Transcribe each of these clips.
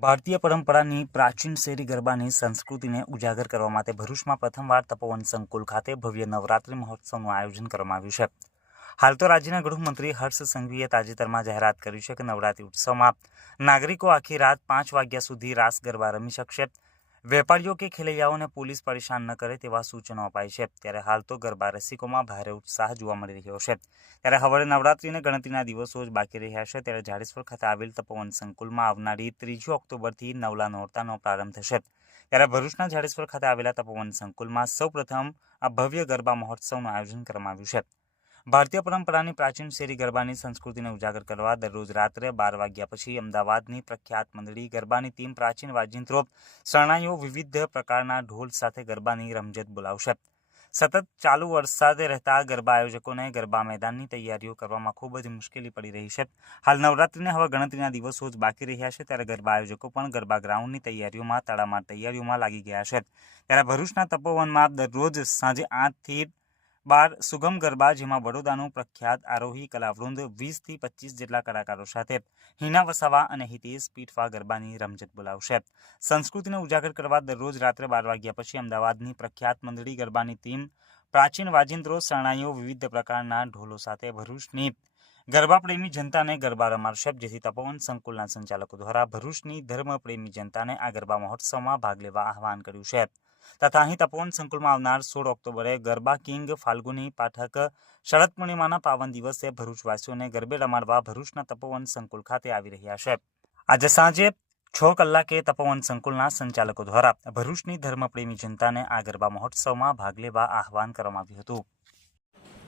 ભારતીય પરંપરાની પ્રાચીન શેરી ગરબાની સંસ્કૃતિને ઉજાગર કરવા માટે ભરૂચમાં પ્રથમવાર તપોવન સંકુલ ખાતે ભવ્ય નવરાત્રિ મહોત્સવનું આયોજન કરવામાં આવ્યું છે. હાલ તો રાજ્યના ગૃહમંત્રી હર્ષ સંઘવીએ તાજેતરમાં જાહેરાત કરી છે કે નવરાત્રિ ઉત્સવમાં નાગરિકો આખી રાત પાંચ વાગ્યા સુધી રાસ ગરબા રમી શકશે. વેપારીઓ કે ખેલૈયાઓને પોલીસ પરેશાન ન કરે તેવા સૂચનો અપાય છે. ત્યારે હાલ તો ગરબા રસિકોમાં ભારે ઉત્સાહ જોવા મળી રહ્યો છે. ત્યારે હવે નવરાત્રિને ગણતરીના દિવસો જ બાકી રહ્યા છે. ત્યારે જાડેશ્વર ખાતે આવેલ તપોવન સંકુલમાં આવનારી ત્રીજી ઓક્ટોબરથી નવલા નોરતાનો પ્રારંભ થશે. ત્યારે ભરૂચના જાડેશ્વર ખાતે આવેલા તપોવન સંકુલમાં સૌપ્રથમ આ ભવ્ય ગરબા મહોત્સવનું આયોજન કરવામાં આવ્યું છે. ભારતીય પરંપરાની પ્રાચીન શેરી ગરબાની સંસ્કૃતિને ઉજાગર કરવા દરરોજ રાત્રે બાર વાગ્યા પછી અમદાવાદની પ્રખ્યાત મંડળી ગરબાની ટીમ પ્રાચીન વાજિંત્રો શરણાઈઓ વિવિધ પ્રકારના ઢોલ સાથે ગરબાની રમઝટ બોલાવશે. સતત ચાલુ વરસાદે રહેતા ગરબા આયોજકોને ગરબા મેદાનની તૈયારીઓ કરવામાં ખૂબ જ મુશ્કેલી પડી રહી છે. હાલ નવરાત્રિને હવે ગણતરીના દિવસો જ બાકી રહ્યા છે, ત્યારે ગરબા આયોજકો પણ ગરબા ગ્રાઉન્ડની તૈયારીઓમાં તડામાર તૈયારીઓમાં લાગી ગયા છે. ત્યારે ભરૂચના તપોવનમાં દરરોજ સાંજે આઠથી બાર સુગમ ગરબા, જેમાં વડોદરાનું પ્રખ્યાત આરોહી કલાવૃંદ વીસથી પચીસ જેટલા કલાકારો સાથે હિના વસાવા અને હિતેશ પીઠવા ગરબાની રમઝટ બોલાવશે. સંસ્કૃતિને ઉજાગર કરવા દરરોજ રાત્રે બાર વાગ્યા પછી અમદાવાદની પ્રખ્યાત મંડળી ગરબાની ટીમ પ્રાચીન વાજિંત્રો શરણાઈઓ વિવિધ પ્રકારના ઢોલો સાથે ભરૂચની ગરબા પ્રેમી જનતાને ગરબા રમાડશે, જેથી તપોવન સંકુલના સંચાલકો દ્વારા ભરૂચની ધર્મપ્રેમી જનતાને આ ગરબા મહોત્સવમાં ભાગ લેવા આહવાન કર્યું છે. તથા અહીં તપોવન સંકુલમાં આવનાર સોળ ઓક્ટોબરે ગરબા કિંગ ફાલ્ગુની પાઠક શરદ પૂર્ણિમાના પાવન દિવસે ભરૂચવાસીઓને ગરબે રમાડવા ભરૂચના તપોવન સંકુલ ખાતે આવી રહ્યા છે. આજે સાંજે છ કલાકે તપોવન સંકુલના સંચાલકો દ્વારા ભરૂચની ધર્મપ્રેમી જનતાને આ ગરબા મહોત્સવમાં ભાગ લેવા આહવાન કરવામાં આવ્યું હતું.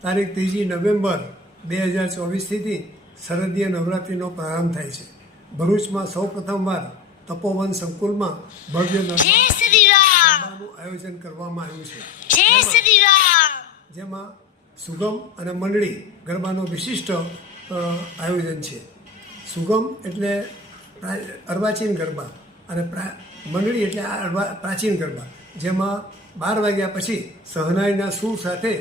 તારીખ ત્રીજી નવેમ્બર બે હજાર ચોવીસથી શરદીય નવરાત્રિનો પ્રારંભ થાય છે. ભરૂચમાં સૌ પ્રથમવાર તપોવન સંકુલમાં ભવ્ય ગરબાનું આયોજન કરવામાં આવ્યું છે. જય શ્રી રામ જેમાં સુગમ અને મંડળી ગરબાનો વિશિષ્ટ આયોજન છે. સુગમ એટલે અર્વાચીન ગરબા અને મંડળી એટલે આ પ્રાચીન ગરબા. જેમાં બાર વાગ્યા પછી સહનાઈના સૂર સાથે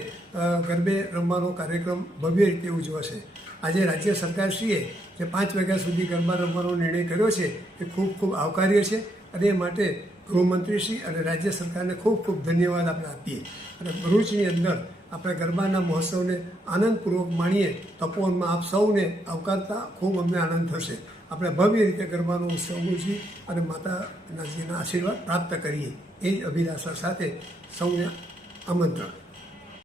ગરબે રમવાનો કાર્યક્રમ ભવ્ય રીતે ઉજવાશે. આજે રાજ્ય સરકારશ્રીએ જે પાંચ વાગ્યા સુધી ગરબા રમવાનો નિર્ણય કર્યો છે એ ખૂબ ખૂબ આવકાર્ય છે. અને એ માટે ગૃહમંત્રીશ્રી અને રાજ્ય સરકારને ખૂબ ખૂબ ધન્યવાદ આપણે આપીએ. અને ભરૂચની અંદર આપણે ગરબાના મહોત્સવને આનંદપૂર્વક માણીએ, તપોવનમાં આપ સૌને આવકારતા ખૂબ અમને આનંદ થશે. આપણે ભવ્ય રીતે ગરબાનો ઉત્સવ ઉજવી અને માતાજીના આશીર્વાદ પ્રાપ્ત કરીએ. એ જ અભિલાષા સાથે સૌને આમંત્રણ.